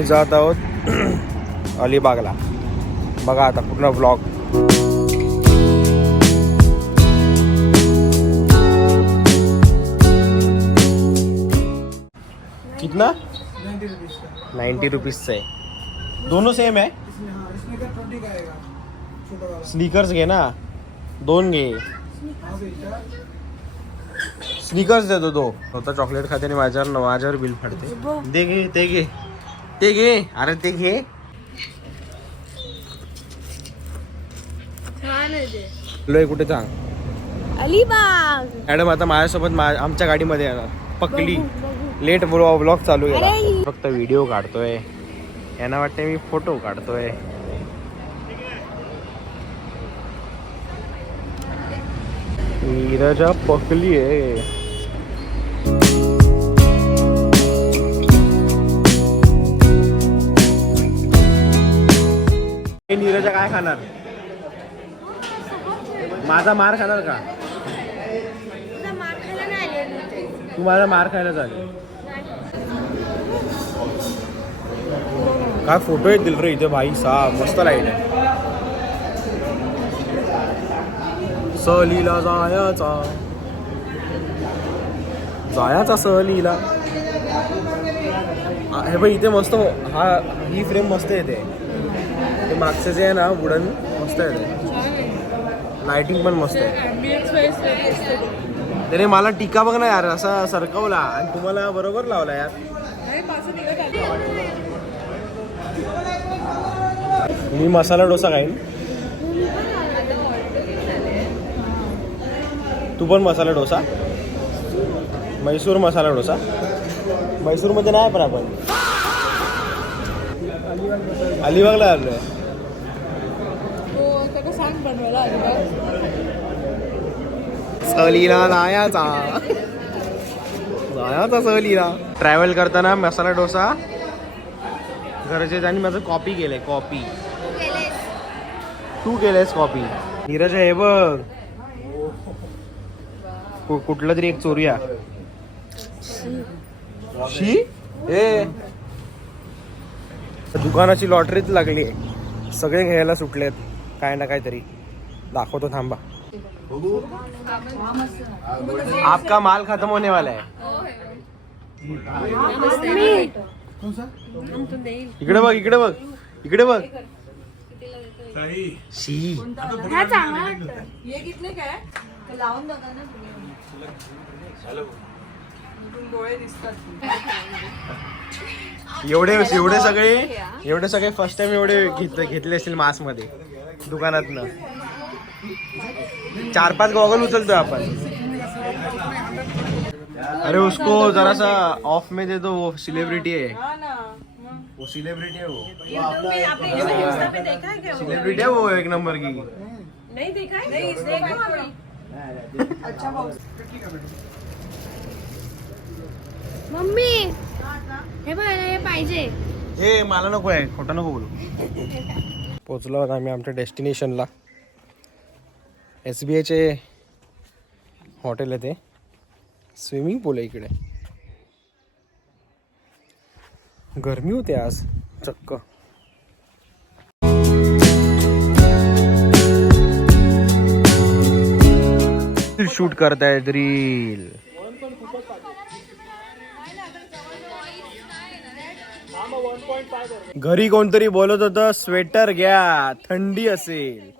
आम्ही जात आहोत अलिबागला. बघा आता पूर्ण ब्लॉग. कितना 90 रुपीजचा आहे. दोनों सेम आहे. स्नीकर्स घे ना, 2 घे. स्नीकर्स देतो तो. स्वतः चॉकलेट खाते आणि माझ्यावर बिल फाडते. दे घे, ते घे, ते घे. अरे ते घे. लोय कुठे सांग. अलिबाग. मॅडम आता माझ्यासोबत आमच्या गाडीमध्ये येणार. पकली लेट ब्लॉग चालू आहे. फक्त व्हिडिओ काढतोय, यांना वाटते मी फोटो काढतोय. नीरजा पकली आहे. नीरजा काय खाणार? माझा मार खाणार का? तू माझा मार खायला चालेल. काय फोटो येतील रे इथे भाई साहब. मस्त लाईट आहे. सहलीला जायाचा सहलीला. हे भाई इथे मस्त. ही फ्रेम मस्त येते. ते मागचं जे आहे ना वुडन मस्त येते. लाइटिंग पण मस्त आहे. त्याने मला टीका बघ ना यार, असा सरकवला आणि तुम्हाला बरोबर लावला यार. मी मसाला डोसा खाईन. तू पण मसाला डोसा. मैसूर मसाला डोसा. मैसूर मध्ये नाही पण आपण अलिबागला आलोय. सहलीला जायाचा सहलीला. ट्रॅव्हल करताना मसाला डोसा गरजेचं. आणि माझं कॉपी केलंय. कॉपी तू केलंयस कॉपी. नीरज हे बघ कुठलं तरी एक चोरिया. शी ए दुकानाची लॉटरीच लागली. सगळे घ्यायला सुटलेत काय ना काहीतरी. दाखवतो थांबा. आपका माल खत्म होने वाला है. इकडे बघ, इकडे बघ, इकडे बघ. शी एवढे सगळे फर्स्ट टाइम एवढे घेतले असतील मास मध्ये दुकानातनं. 4-5 गॉगल उचलतोय आपण. अरे उसको जरा सा ऑफ में दे दो. वो सेलिब्रिटी है. वो सेलिब्रिटी है. वो सेलिब्रिटी है. वो एक नंबर की. नहीं देखा है. नहीं देखा. अच्छा मम्मी हे बघ हे पाहिजे. हे मला नको आहे. खोटं नको बोलू. पोचलो आहोत आम्ही आमच्या डेस्टिनेशनला. SBI चे हॉटेल आहे ते. स्विमिंग पूल आहे इकडे. गरमी होते आज चक्क. शूट करतायत रील. घरी कोणतरी बोलत होतं स्वेटर घ्या थंडी असेल.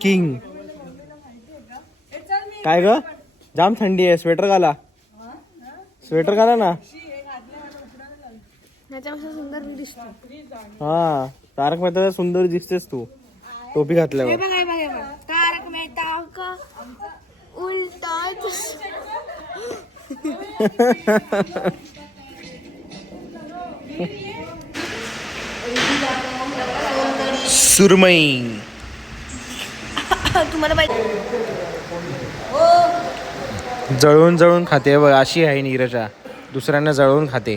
किंग काय ग जाम थंडी आहे. स्वेटर घाला. स्वेटर घाला ना. सुंदर दिसतो. हा तारक मेहता सुंदर दिसतेस तू टोपी घातल्यावर. तारक मेहता का उलटा. सुरमई तुम्हाला पाहिजे. जळून जळून खाते बघ. अशी आहे नीरजा. दुसऱ्यांना जळवून खाते.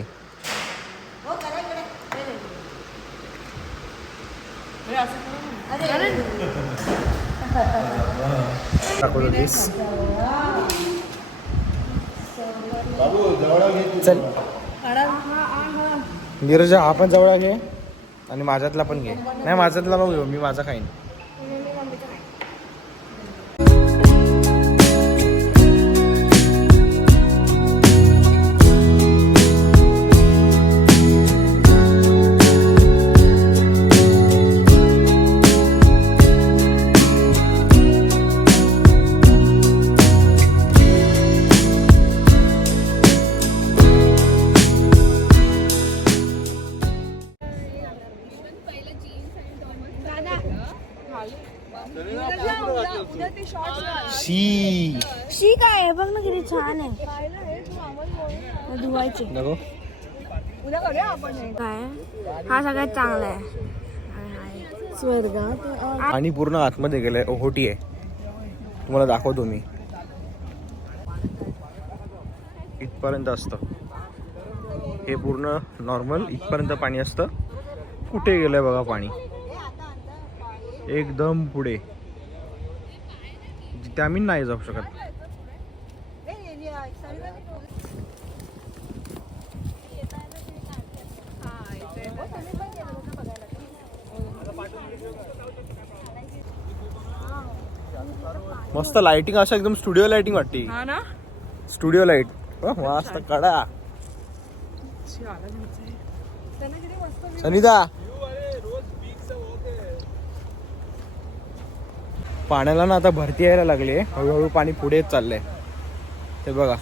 बाबू जवळ घे तू. चल नीरज हा पण जवळ घे आणि माझ्यातला पण घे. नाही माझ्यातला नको घेऊ, मी माझा खाईन. शी शी काय आहे बघ ना, किती छान आहे. धुवायचे नको काय हा सगळ्यात चांगला आहे. स्वर्ग आणि पूर्ण आतमध्ये गेलंय. ओहोटी आहे, तुम्हाला दाखवतो मी. इथपर्यंत असतं हे पूर्ण नॉर्मल, इथपर्यंत पाणी असतं. कुठे गेलंय बघा पाणी, एकदम पुढे, जिथे आम्ही नाही जाऊ शकत. मस्त लाइटिंग, असं एकदम स्टुडिओ लाइटिंग वाटते. स्टुडिओ लाईट मस्त कडा. सनिता पाण्याला ना आता भरती यायला लागली आहे, हळूहळू पाणी पुढे येत चाललंय. ते बघा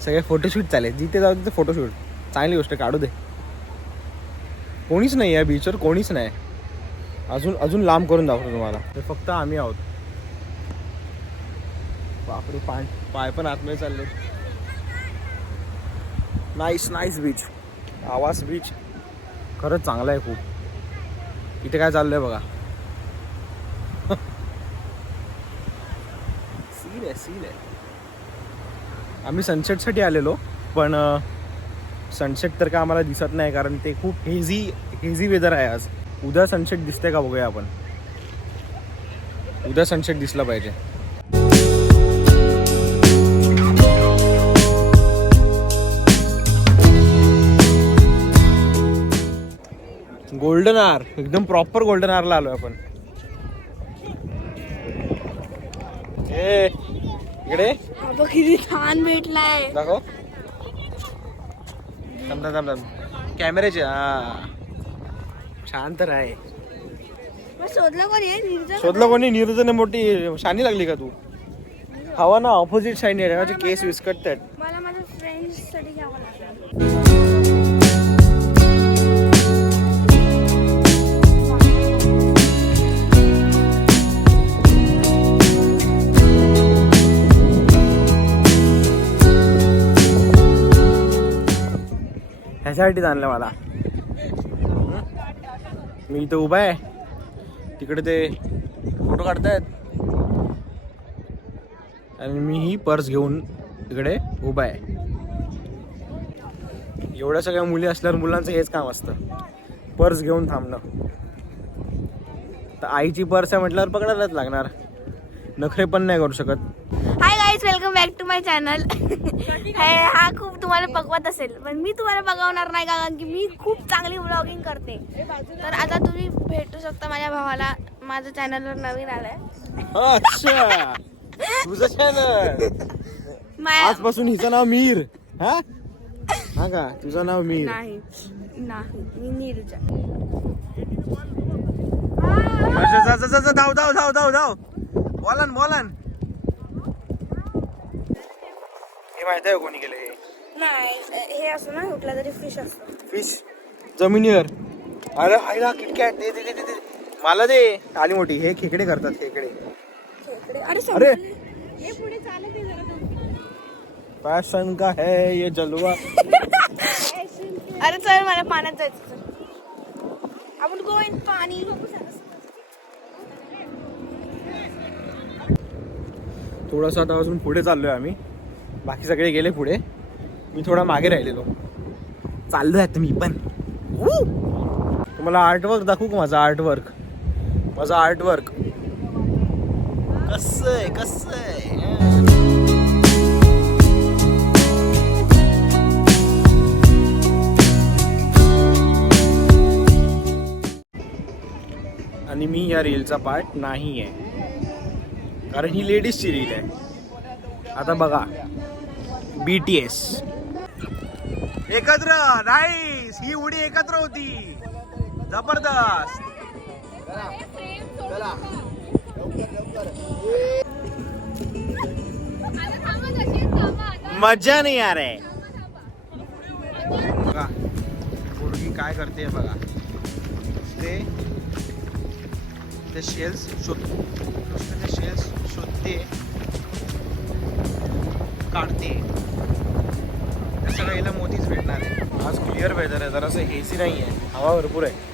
सगळे फोटोशूट चालले, जिथे जाऊ तिथे फोटोशूट. चांगली गोष्ट, काढू दे. कोणीच नाही आहे बीचवर, कोणीच नाही. अजून लांब करून दाखवतो तुम्हाला. ते फक्त आम्ही आहोत. बापरे, पाय पण आतमध्ये चालले. नाईस बीच, आवास बीच खरंच चांगला आहे खूप. इथे काय चाललंय बघा. सीन आहे. आम्ही सनसेटसाठी आलेलो, पण सनसेट तर काय आम्हाला दिसत नाही, कारण ते खूप हेझी वेदर आहे आज. उद्या सनसेट दिसतंय का बघूया आपण. उद्या सनसेट दिसला पाहिजे. गोल्डन आर, एकदम प्रॉपर गोल्डन आरला आलोय आपण. इकडे किती छान भेटलाय. दाखव. थांब कॅमेऱ्याचे. हा छान तर आहे. शोधलं कोणी आहे? नीरज शोधलं कोणी? नीरजने मोठी शानी लागली का तू? हवा ना ऑपोजिट शाईन आहे, केस विस्कटतात. मला माझ्या फ्रेंड्स साठी घ्यावं लागलं. ह्याच्यासाठीच आणलं मला. मी इथं उभा आहे, तिकडे ते फोटो काढतायत आणि मी ही पर्स घेऊन तिकडे उभा आहे. एवढ्या सगळ्या मुली असल्यावर मुलांचं हेच काम असतं, पर्स घेऊन थांबणं. तर आईची पर्स आहे म्हटल्यावर पकडायलाच लागणार, नखरे पण नाही करू शकत. Hi guys, welcome back to my channel. हा खूप तुम्हाला पकवत असेल, पण मी तुम्हाला पकवणार नाही, कारण की मी खूप चांगली व्लॉगिंग करते. तर आता तुम्ही भेटू शकता माझ्या भावाला. माझं चॅनलवर नवीन आलंय. अच्छा, तुझं चॅनल. आजपासून हिचं नाव मीर. हा का, तुझं नाव मीर? नाही, मी नीरजा. धाव बोलन. हे माहिती आहे कोणी केलं हे? नाही, हे असं ना कुठला तरी फिश असतो. फिश जमिनीवर. अरे आईला किटकॅट दे. मला दे. आली मोठी. हे खेकडे करतात, खेकडे. अरे हे पुढे चालत आहे जरा. फॅशन का है ये जलवा. अरे चल, मला पाण्यात जायचं. आपण गो इन पाणी. थोडंसं आता अजून पुढे चाललोय आम्ही. बाकी सगळे गेले पुढे, मी थोडा मागे राहिलेलो. चाललोय आता मी पण. तुम्हाला आर्टवर्क दाखवू का? माझं आर्टवर्क कसं आहे. आणि मी या रीलचा पार्ट नाही आहे, कारण ही लेडीजची रील आहे. आता बघा BTS एकत्र, नाईस, ही उडी एकत्र होती, जबरदस्त. मजा नाही यार आहे. बघा पोरगी काय करते बघा, ते शेल्स शोधते, ते शेल्स शोधते, काढते. त्या सगळ्या याला मोतीच भेटणार आहे. आज क्लिअर वेदर आहे, जरासं AC नाही आहे, हवा भरपूर आहे.